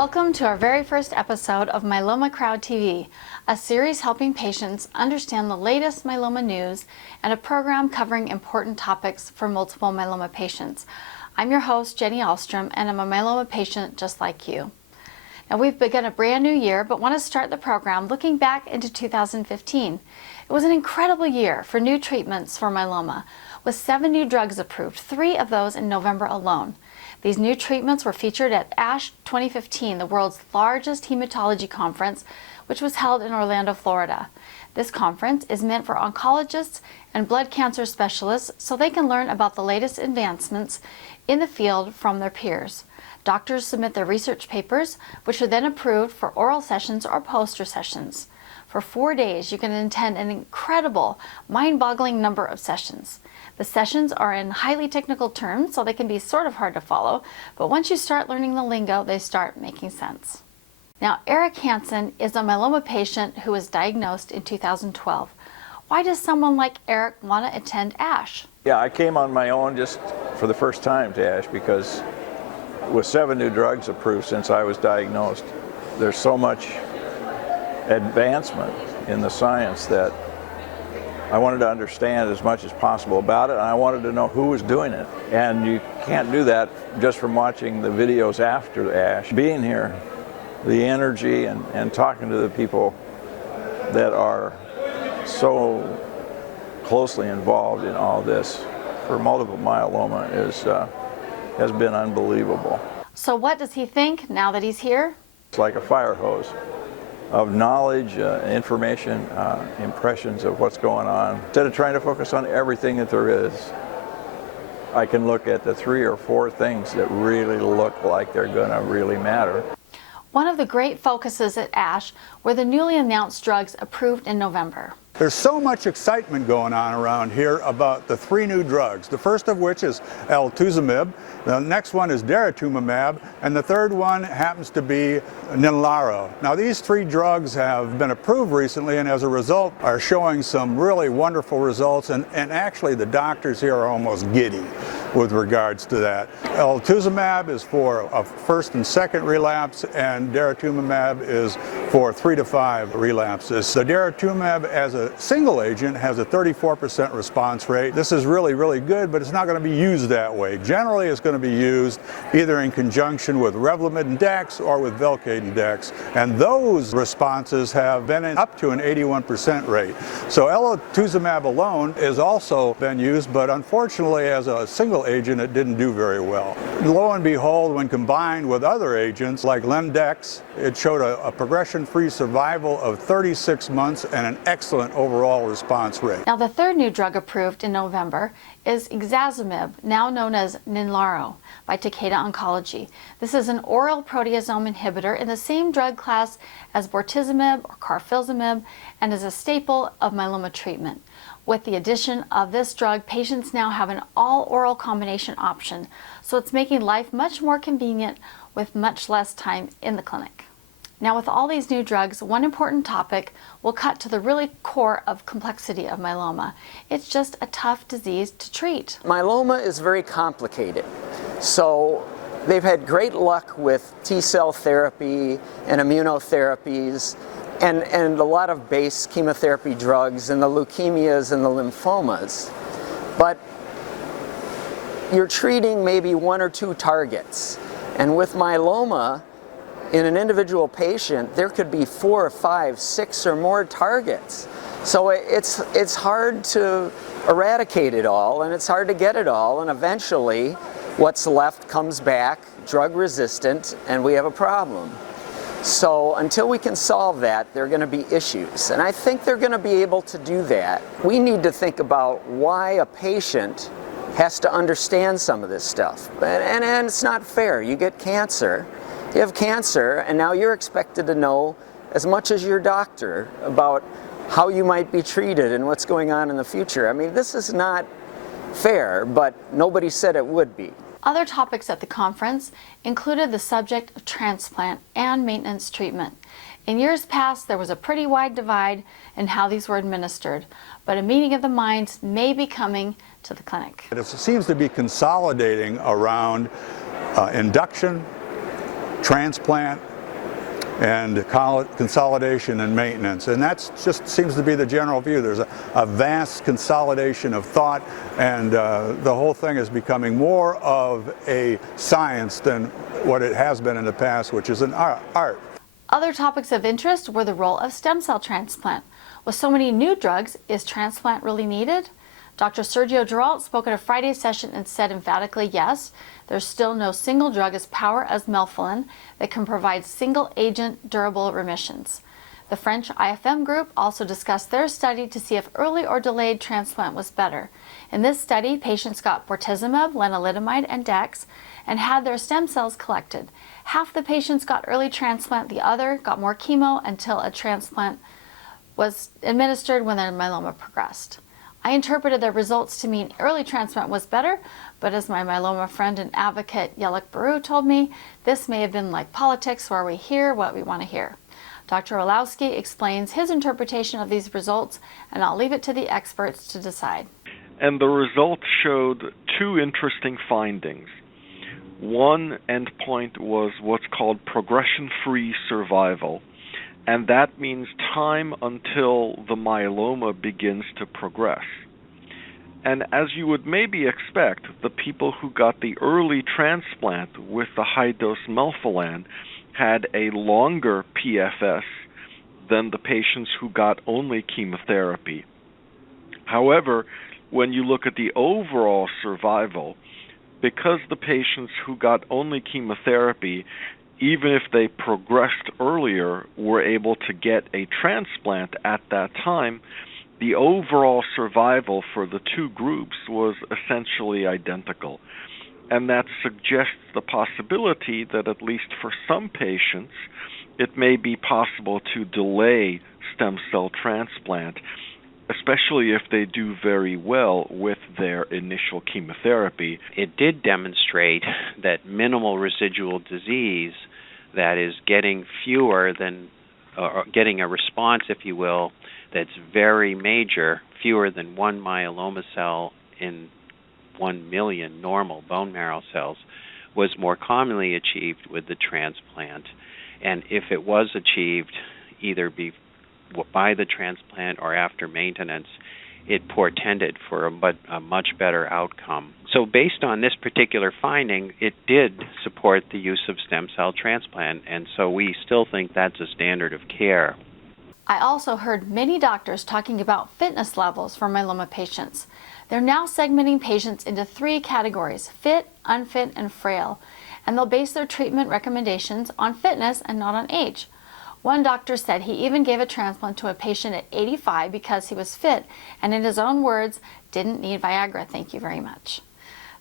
Welcome to our very first episode of Myeloma Crowd TV, a series helping patients understand the latest myeloma news and a program covering important topics for multiple myeloma patients. I'm your host, Jenny Ahlstrom, and I'm a myeloma patient just like you. Now, we've begun a brand new year, but want to start the program looking back into 2015. It was an incredible year for new treatments for myeloma, with 7 new drugs approved, 3 of those in November alone. These new treatments were featured at ASH 2015, the world's largest hematology conference, which was held in Orlando, Florida. This conference is meant for oncologists and blood cancer specialists so they can learn about the latest advancements in the field from their peers. Doctors submit their research papers, which are then approved for oral sessions or poster sessions. For 4 days, you can attend an incredible, mind-boggling number of sessions. The sessions are in highly technical terms, so they can be sort of hard to follow, but once you start learning the lingo, they start making sense. Now, Eric Hanson is a myeloma patient who was diagnosed in 2012. Why does someone like Eric want to attend ASH? Yeah, I came on my own just for the first time to ASH because with 7 new drugs approved since I was diagnosed, there's so much advancement in the science that I wanted to understand as much as possible about it, and I wanted to know who was doing it. And you can't do that just from watching the videos after the ASH. Being here, the energy and talking to the people that are so closely involved in all this for multiple myeloma has been unbelievable. So what does he think now that he's here? It's like a fire hose of knowledge, information, impressions of what's going on. Instead of trying to focus on everything that there is, I can look at the 3 or 4 things that really look like they're going to really matter. One of the great focuses at ASH were the newly announced drugs approved in November. There's so much excitement going on around here about the 3 new drugs, the first of which is elotuzumab, the next one is daratumumab, and the third one happens to be Ninlaro. Now, these 3 drugs have been approved recently and as a result are showing some really wonderful results, and actually the doctors here are almost giddy with regards to that. Elotuzumab is for a first and second relapse, and daratumumab is for 3 to 5 relapses. The daratumumab as a single agent has a 34% response rate. This is really, really good, but it's not going to be used that way. Generally, it's going to be used either in conjunction with Revlimid and Dex or with Velcade and Dex, and those responses have been up to an 81% rate. So elotuzumab alone has also been used, but unfortunately as a single agent it didn't do very well. Lo and behold, when combined with other agents like Lendex, it showed a progression-free survival of 36 months and an excellent overall response rate. Now, the third new drug approved in November is ixazomib, now known as Ninlaro, by Takeda Oncology. This is an oral proteasome inhibitor in the same drug class as bortezomib or carfilzomib and is a staple of myeloma treatment. With the addition of this drug, patients now have an all-oral combination option, so it's making life much more convenient with much less time in the clinic. Now, with all these new drugs, one important topic will cut to the really core of complexity of myeloma. It's just a tough disease to treat. Myeloma is very complicated. So they've had great luck with T-cell therapy and immunotherapies and a lot of base chemotherapy drugs and the leukemias and the lymphomas. But you're treating maybe 1 or 2 targets. And with myeloma, in an individual patient, there could be 4 or 5, 6 or more targets. So it's hard to eradicate it all, and it's hard to get it all, and eventually what's left comes back drug resistant, and we have a problem. So until we can solve that, there are going to be issues, and I think they're going to be able to do that. We need to think about why a patient has to understand some of this stuff, and it's not fair. You get cancer. You have cancer, and now you're expected to know as much as your doctor about how you might be treated and what's going on in the future. I mean, this is not fair, but nobody said it would be. Other topics at the conference included the subject of transplant and maintenance treatment. In years past, there was a pretty wide divide in how these were administered, but a meeting of the minds may be coming to the clinic. It seems to be consolidating around induction, transplant, and consolidation and maintenance. And that just seems to be the general view. There's a vast consolidation of thought, and the whole thing is becoming more of a science than what it has been in the past, which is an art. Other topics of interest were the role of stem cell transplant. With so many new drugs, is transplant really needed? Dr. Sergio Giralt spoke at a Friday session and said emphatically yes, there's still no single drug as powerful as melphalan that can provide single-agent durable remissions. The French IFM group also discussed their study to see if early or delayed transplant was better. In this study, patients got bortezomib, lenalidomide, and dex and had their stem cells collected. Half the patients got early transplant, the other got more chemo until a transplant was administered when their myeloma progressed. I interpreted the results to mean early transplant was better, but as my myeloma friend and advocate Yelik Baru told me, this may have been like politics where we hear what we want to hear. Dr. Orlowski explains his interpretation of these results, and I'll leave it to the experts to decide. And the results showed two interesting findings. One endpoint was what's called progression-free survival, and that means time until the myeloma begins to progress. And as you would maybe expect, the people who got the early transplant with the high-dose melphalan had a longer PFS than the patients who got only chemotherapy. However, when you look at the overall survival, because the patients who got only chemotherapy, even if they progressed earlier, were able to get a transplant at that time, the overall survival for the two groups was essentially identical. And that suggests the possibility that at least for some patients, it may be possible to delay stem cell transplant, especially if they do very well with their initial chemotherapy. It did demonstrate that minimal residual disease, that is getting fewer than, or getting a response, if you will, that's very major, fewer than one myeloma cell in 1 million normal bone marrow cells, was more commonly achieved with the transplant. And if it was achieved either by the transplant or after maintenance, it portended for a much better outcome. So based on this particular finding, it did support the use of stem cell transplant, and so we still think that's a standard of care. I also heard many doctors talking about fitness levels for myeloma patients. They're now segmenting patients into 3 categories: fit, unfit, and frail, and they'll base their treatment recommendations on fitness and not on age. One doctor said he even gave a transplant to a patient at 85 because he was fit and, in his own words, didn't need Viagra, thank you very much.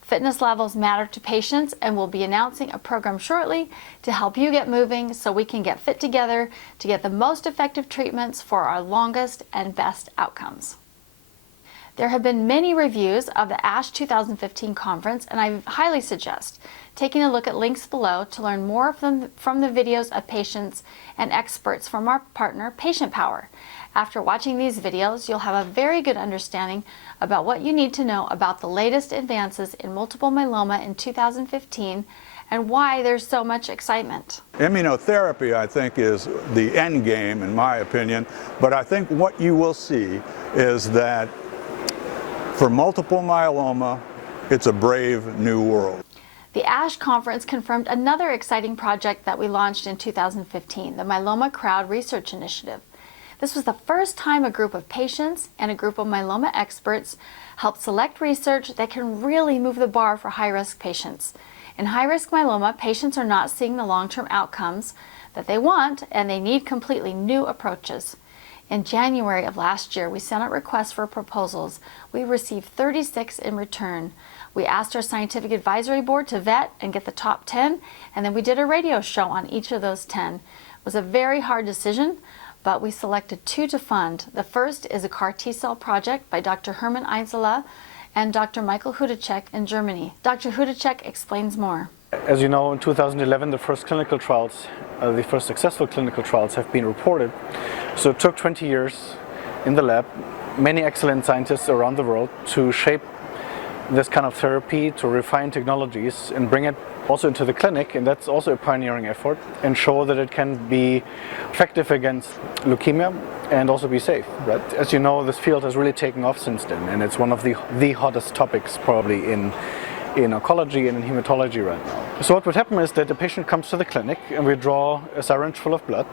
Fitness levels matter to patients, and we'll be announcing a program shortly to help you get moving so we can get fit together to get the most effective treatments for our longest and best outcomes. There have been many reviews of the ASH 2015 conference, and I highly suggest taking a look at links below to learn more from the videos of patients and experts from our partner, Patient Power. After watching these videos, you'll have a very good understanding about what you need to know about the latest advances in multiple myeloma in 2015 and why there's so much excitement. Immunotherapy, I think, is the end game, in my opinion, but I think what you will see is that for multiple myeloma, it's a brave new world. The ASH conference confirmed another exciting project that we launched in 2015, the Myeloma Crowd Research Initiative. This was the first time a group of patients and a group of myeloma experts helped select research that can really move the bar for high-risk patients. In high-risk myeloma, patients are not seeing the long-term outcomes that they want, and they need completely new approaches. In January of last year, we sent out requests for proposals. We received 36 in return. We asked our scientific advisory board to vet and get the top 10, and then we did a radio show on each of those 10. It was a very hard decision, but we selected 2 to fund. The first is a CAR T-cell project by Dr. Hermann Einzela and Dr. Michael Hudacek in Germany. Dr. Hudacek explains more. As you know, in 2011, the first successful clinical trials have been reported. So it took 20 years in the lab, many excellent scientists around the world to shape this kind of therapy to refine technologies and bring it also into the clinic, and that's also a pioneering effort, and show that it can be effective against leukemia and also be safe, right? As you know, this field has really taken off since then, and it's one of the hottest topics probably in oncology and in hematology right now. So what would happen is that the patient comes to the clinic and we draw a syringe full of blood.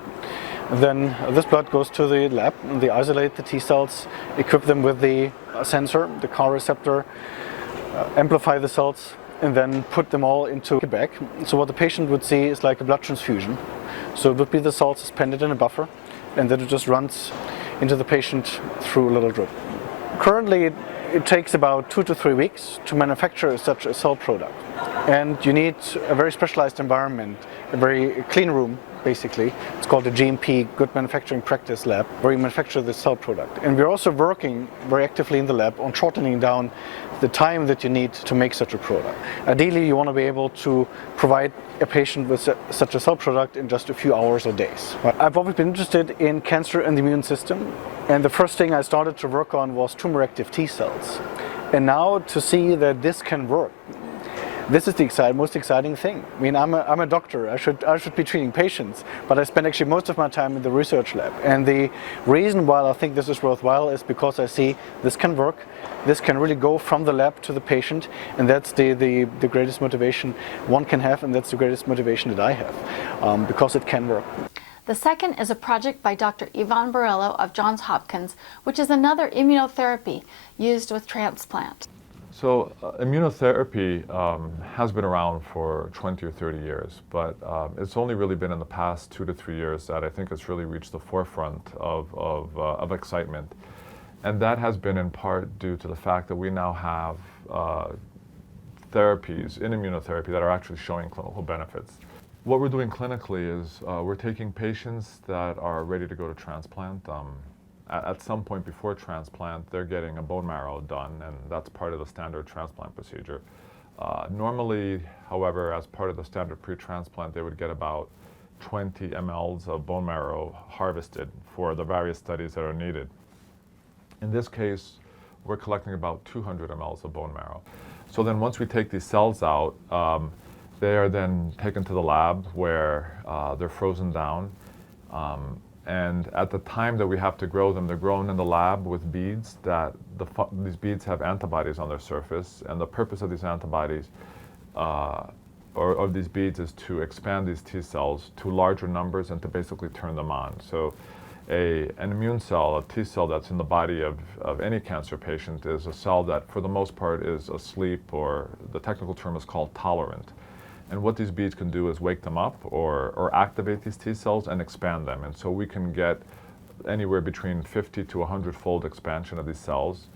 Then this blood goes to the lab and they isolate the T cells, equip them with the sensor, the CAR receptor, amplify the cells, and then put them all into a bag. So what the patient would see is like a blood transfusion. So it would be the cells suspended in a buffer, and then it just runs into the patient through a little drip. Currently, it takes about 2 to 3 weeks to manufacture such a cell product. And you need a very specialized environment, a very clean room, basically. It's called a GMP, Good Manufacturing Practice Lab, where you manufacture the cell product. And we're also working very actively in the lab on shortening down the time that you need to make such a product. Ideally, you want to be able to provide a patient with such a cell product in just a few hours or days. I've always been interested in cancer and the immune system, and the first thing I started to work on was tumor-active T cells. And now to see that this can work, this is the most exciting thing. I mean, I'm a doctor. I should be treating patients, but I spend actually most of my time in the research lab. And the reason why I think this is worthwhile is because I see this can work. This can really go from the lab to the patient, and that's the greatest motivation one can have, and that's the greatest motivation that I have, because it can work. The second is a project by Dr. Ivan Borello of Johns Hopkins, which is another immunotherapy used with transplant. So immunotherapy has been around for 20 or 30 years, but it's only really been in the past 2 to 3 years that I think it's really reached the forefront of excitement. And that has been in part due to the fact that we now have therapies in immunotherapy that are actually showing clinical benefits. What we're doing clinically is we're taking patients that are ready to go to transplant. At some point before transplant, they're getting a bone marrow done, and that's part of the standard transplant procedure. Normally, however, as part of the standard pre-transplant, they would get about 20 mLs of bone marrow harvested for the various studies that are needed. In this case, we're collecting about 200 mLs of bone marrow. So then once we take these cells out, they are then taken to the lab where they're frozen down. And at the time that we have to grow them, they're grown in the lab with beads these beads have antibodies on their surface, and the purpose of these antibodies or of these beads is to expand these T cells to larger numbers and to basically turn them on. So an immune cell, a T cell that's in the body of any cancer patient, is a cell that for the most part is asleep, or the technical term is called tolerant. And what these beads can do is wake them up or activate these T cells and expand them. And so we can get anywhere between 50 to 100-fold expansion of these cells,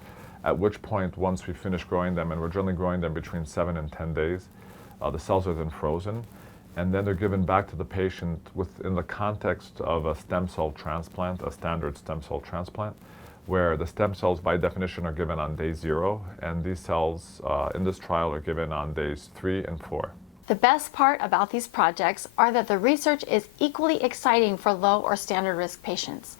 at which point, once we finish growing them, and we're generally growing them between 7 and 10 days, the cells are then frozen, and then they're given back to the patient within the context of a stem cell transplant, a standard stem cell transplant, where the stem cells by definition are given on day 0, and these cells in this trial are given on days 3 and 4. The best part about these projects are that the research is equally exciting for low or standard risk patients.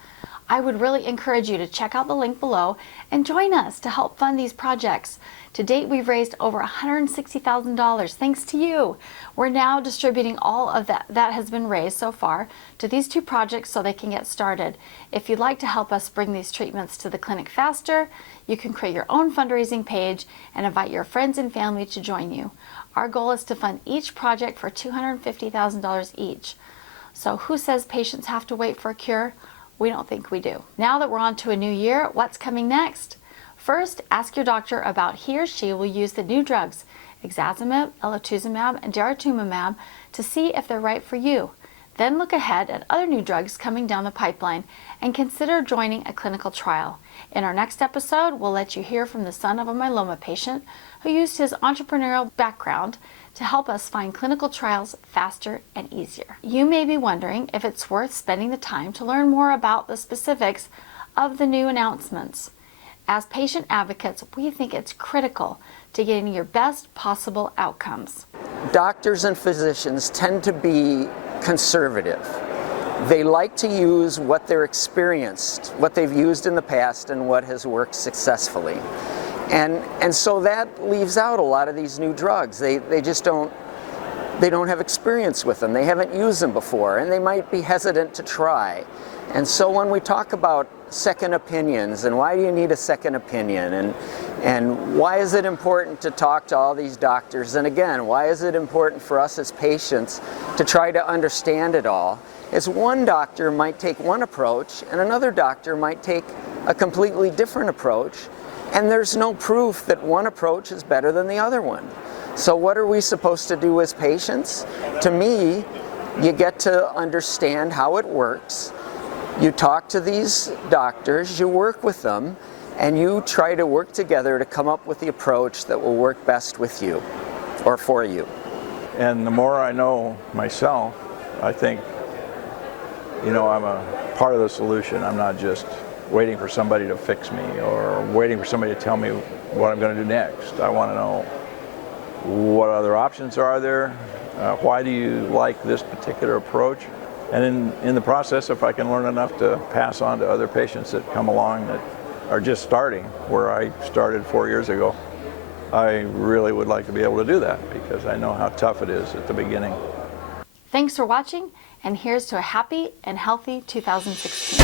I would really encourage you to check out the link below and join us to help fund these projects. To date, we've raised over $160,000 thanks to you. We're now distributing all of that has been raised so far to these 2 projects so they can get started. If you'd like to help us bring these treatments to the clinic faster, you can create your own fundraising page and invite your friends and family to join you. Our goal is to fund each project for $250,000 each. So who says patients have to wait for a cure? We don't think we do. Now that we're on to a new year, what's coming next? First, ask your doctor about he or she will use the new drugs, ixazomib, elotuzumab, and daratumumab, to see if they're right for you. Then look ahead at other new drugs coming down the pipeline and consider joining a clinical trial. In our next episode, we'll let you hear from the son of a myeloma patient who used his entrepreneurial background to help us find clinical trials faster and easier. You may be wondering if it's worth spending the time to learn more about the specifics of the new announcements. As patient advocates, we think it's critical to getting your best possible outcomes. Doctors and physicians tend to be conservative. They like to use what they're experienced, what they've used in the past, and what has worked successfully. And so that leaves out a lot of these new drugs. They just don't have experience with them. They haven't used them before, and they might be hesitant to try. And so when we talk about second opinions and why do you need a second opinion and why is it important to talk to all these doctors, and again, why is it important for us as patients to try to understand it all, is one doctor might take one approach and another doctor might take a completely different approach, and there's no proof that one approach is better than the other one. So what are we supposed to do as patients? To me, you get to understand how it works. You talk to these doctors, you work with them, and you try to work together to come up with the approach that will work best with you or for you. And the more I know myself, I think, you know, I'm a part of the solution. I'm not just waiting for somebody to fix me or waiting for somebody to tell me what I'm going to do next. I want to know what other options are there, why do you like this particular approach, and in the process, if I can learn enough to pass on to other patients that come along that are just starting where I started 4 years ago, I really would like to be able to do that because I know how tough it is at the beginning. Thanks for watching, and here's to a happy and healthy 2016.